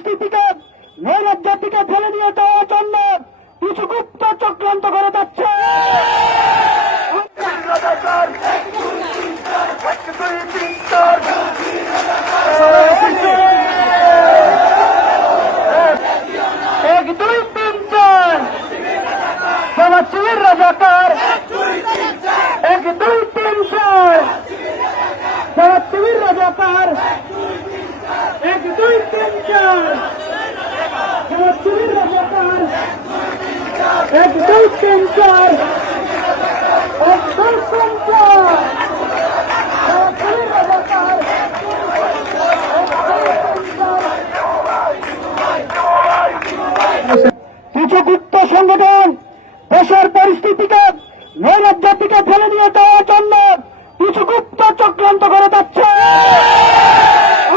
পরিস্থিতিকে নৈরাজ্যের দিকে ঠেলে নিয়ে যাওয়ার জন্য কিছু গুপ্ত চক্রান্ত করে যাচ্ছে। এক দুই তিন চার সমাজ শিবির রাজাকার, এক দুই তিন চার সমাজ শিবির রাজাকার, এক দুই তিন চার সমাজ শিবির রাজাকার, এক দুই তিন চার এক দুই তিন চার সমাজ শিবির রাজাকার, কিছু গুপ্ত সংগঠন দেশের পরিস্থিতিকে নৈরাজ্যের দিকে ঠেলে নিয়ে যাওয়ার জন্য কিছু গুপ্ত চক্রান্ত করে যাচ্ছে।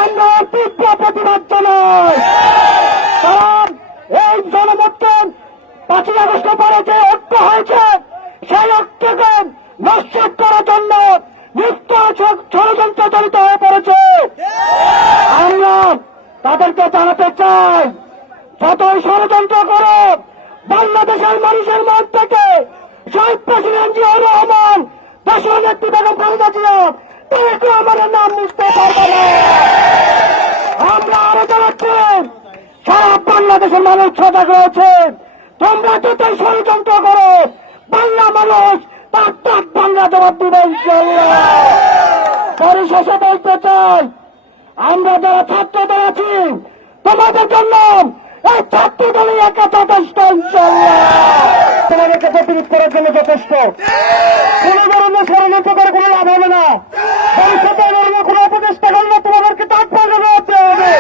আমরা তীব্র প্রতিবাদ জানাই। কারণ এই জনমতকে 5ই আগস্টের পরে যে ঐক্য হয়েছে সেই ঐক্যকে নষ্ট করার জন্য নিত্য ষড়যন্ত্র জড়িত হয়ে পড়েছে। আমরা তাদেরকে জানাতে চাই, যতই ষড়যন্ত্র করো বাংলাদেশের মানুষের মন থেকে শহীদ প্রেসিডেন্ট জিয়াউর রহমান, দেশের নেত্রী বেগম খালেদা জিয়া, তাদেরকে আমাদের নাম মুছতে পারবে না। আমরা আরো জানাচ্ছি, সারা বাংলাদেশের মানুষ সজাগ রয়েছে। তোমরা যতই ষড়যন্ত্র করো বাংলা মানুষ তার তাক বাংলা জবাব দিবে ইনশাআল্লাহ। পরিশেষে বলতে চাই, আমরা যারা ছাত্রদের আছি তোমাদের জন্য এই ছাত্র দলই একা যথেষ্ট ইনশাআল্লাহ। তোমাদেরকে প্রতিরোধ করার জন্য যথেষ্ট। কোন ধরনের ষড়যন্ত্র করে কোনো লাভ হবে না। ভবিষ্যতে ধরনের কোনো অপচেষ্টা করলে তোমাদেরকে তাৎপর্য দেওয়া হবে।